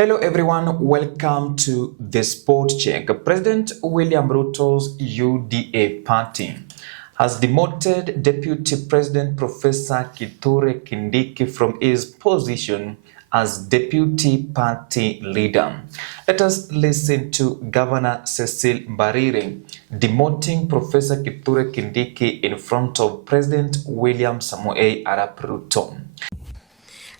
Hello everyone, welcome to the Sport Check. President William Ruto's UDA party has demoted Deputy President Professor Kithure Kindiki from his position as Deputy Party Leader. Let us listen to Governor Cecil Mbarire demoting Professor Kithure Kindiki in front of President William Samoei Arap Ruto.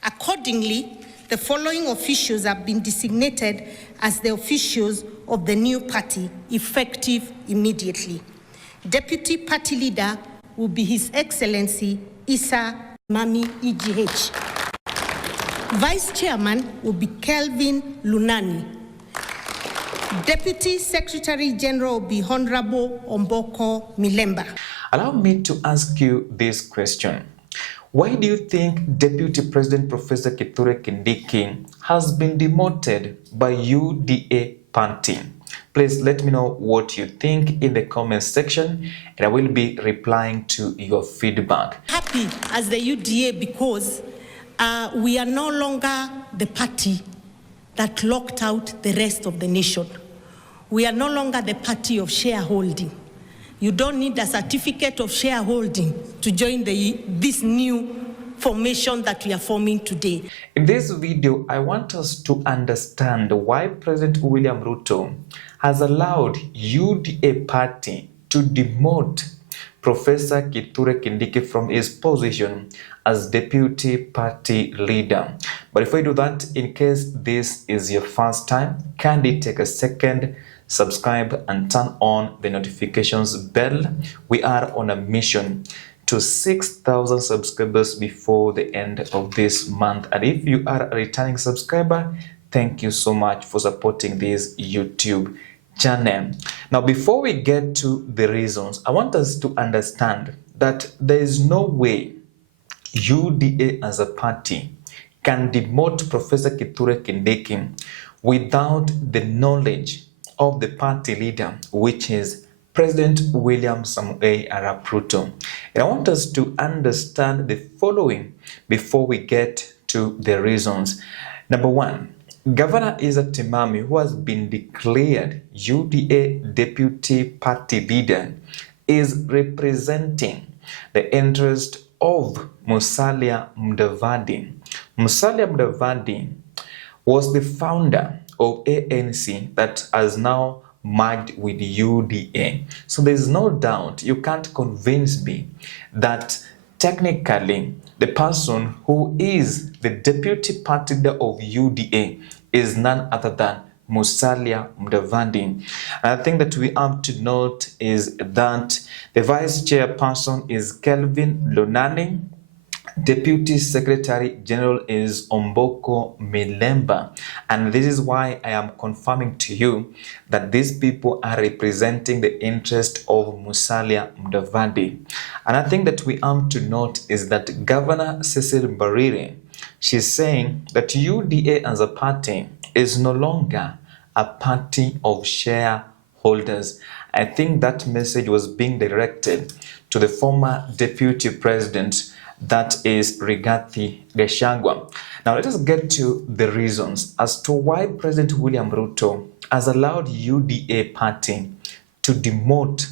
Accordingly, the following officials have been designated as the officials of the new party, effective immediately. Deputy Party Leader will be His Excellency Isa Mami EGH. Vice Chairman will be Kelvin Lunani. Deputy Secretary General will be Honorable Omboko Milemba. Allow me to ask you this question. Why do you think Deputy President Professor Kithure Kindiki has been demoted by UDA party? Please let me know what you think in the comment section, and I will be replying to your feedback. Happy as the UDA because we are no longer the party that locked out the rest of the nation. We are no longer the party of shareholding. You don't need a certificate of shareholding to join this new formation that we are forming today. In this video, I want us to understand why President William Ruto has allowed UDA party to demote Professor Kithure Kindiki from his position as Deputy Party Leader. But if I do that, in case this is your first time, kindly take a second, subscribe and turn on the notifications bell. We are on a mission to 6,000 subscribers before the end of this month. And if you are a returning subscriber, thank you so much for supporting this YouTube channel. Now, before we get to the reasons, I want us to understand that there is no way UDA as a party can demote Professor Kithure Kindiki without the knowledge of the party leader, which is President William Samoei Arap Ruto. And I want us to understand the following before we get to the reasons. Number one, Governor Isa Timami, who has been declared UDA Deputy Party Leader, is representing the interest of Musalia Mudavadi. Musalia Mudavadi was the founder of ANC that has now merged with UDA. So there's no doubt, you can't convince me that technically the person who is the deputy party leader of UDA is none other than Musalia Mudavadi. And I think that we have to note is that the vice chairperson is Kelvin Lunani. Deputy Secretary General is Omboko Milemba, and this is why I am confirming to you that these people are representing the interest of Musalia Mudavadi. And I think that we have to note is that Governor Cecil Mbarire, she's saying that UDA as a party is no longer a party of shareholders. I think that message was being directed to the former Deputy President, that is Rigathi Gachagua. Now let us get to the reasons as to why President William Ruto has allowed UDA party to demote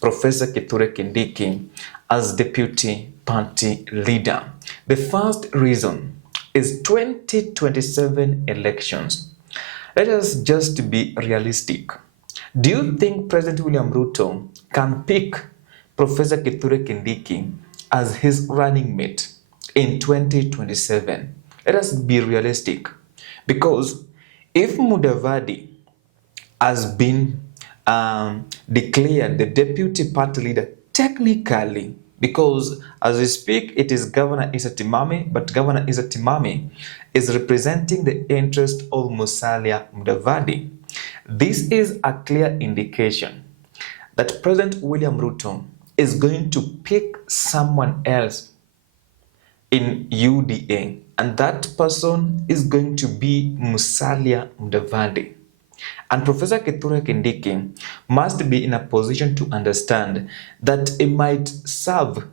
Professor Kithure Kindiki as Deputy Party Leader. The first reason is 2027 elections. Let us just be realistic. Do you think President William Ruto can pick Professor Kithure Kindiki as his running mate in 2027? Let us be realistic, because if Mudavadi has been declared the deputy party leader technically, because as we speak it is Governor Isa Timami, but Governor Isa Timami is representing the interest of Musalia Mudavadi. This is a clear indication that President William Ruto is going to pick someone else in UDA, and that person is going to be Musalia Mudavadi. And Professor Kithure Kindiki must be in a position to understand that it might serve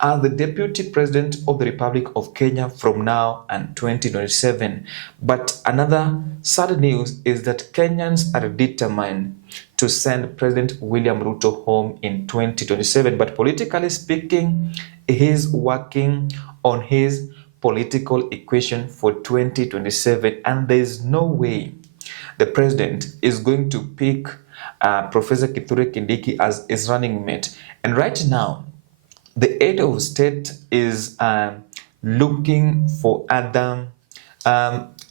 as the Deputy President of the Republic of Kenya from now and 2027. But another sad news is that Kenyans are determined to send President William Ruto home in 2027. But politically speaking, he is working on his political equation for 2027, and there is no way the president is going to pick Professor Kithure Kindiki as his running mate. And right now, the head of state is looking for other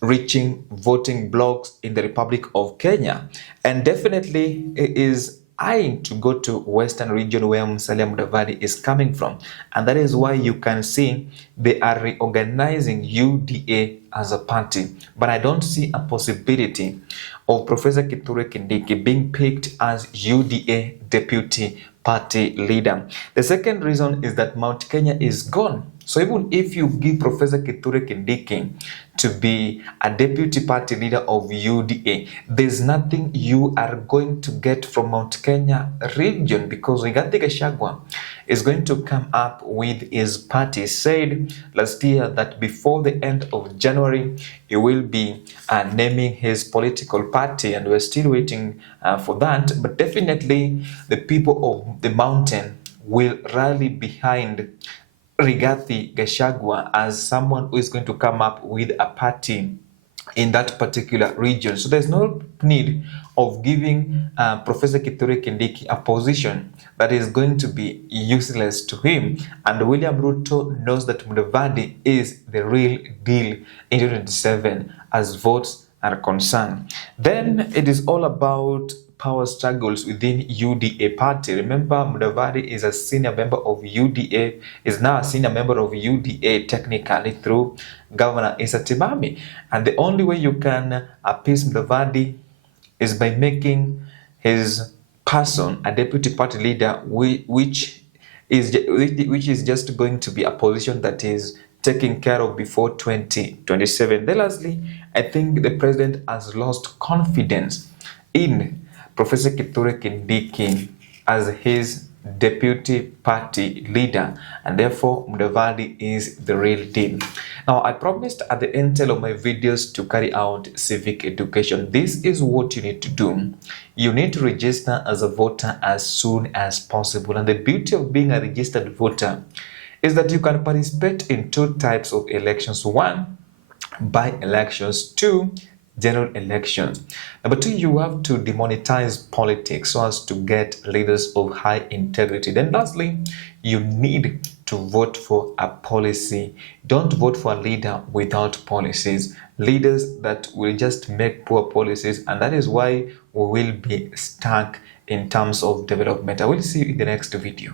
reaching voting blocks in the Republic of Kenya, and definitely is eyeing to go to Western region where Musalia Mudavadi is coming from, and that is why you can see they are reorganizing UDA as a party. But I don't see a possibility of Professor Kithure Kindiki being picked as UDA deputy party leader. The second reason is that Mount Kenya is gone. So even if you give Professor Kithure Kindiki to be a deputy party leader of UDA, there's nothing you are going to get from Mount Kenya region, because Rigathi Gachagua is going to come up with his party. Said last year that before the end of January, he will be naming his political party, and we're still waiting for that. But definitely the people of the mountain will rally behind Rigathi Gachagua as someone who is going to come up with a party in that particular region. So there's no need of giving Professor Kithure Kindiki a position that is going to be useless to him. And William Ruto knows that Mudavadi is the real deal in 2027 as votes are concerned. Then it is all about power struggles within UDA party. Remember, Mudavadi is a senior member of UDA, is now a senior member of UDA technically through Governor Issa Timami. And the only way you can appease Mudavadi is by making his person a deputy party leader, which is just going to be a position that is taken care of before 2027. Then lastly, I think the president has lost confidence in Professor Kithure Kindiki as his deputy party leader, and therefore Mudavadi is the real deal. Now, I promised at the end of my videos to carry out civic education. This is what you need to do. You need to register as a voter as soon as possible. And the beauty of being a registered voter is that you can participate in two types of elections. One, by-elections. Two, general elections. Number two, you have to demonetize politics so as to get leaders of high integrity. Then lastly, you need to vote for a policy. Don't vote for a leader without policies. Leaders that will just make poor policies, and that is why we will be stuck in terms of development. I will see you in the next video.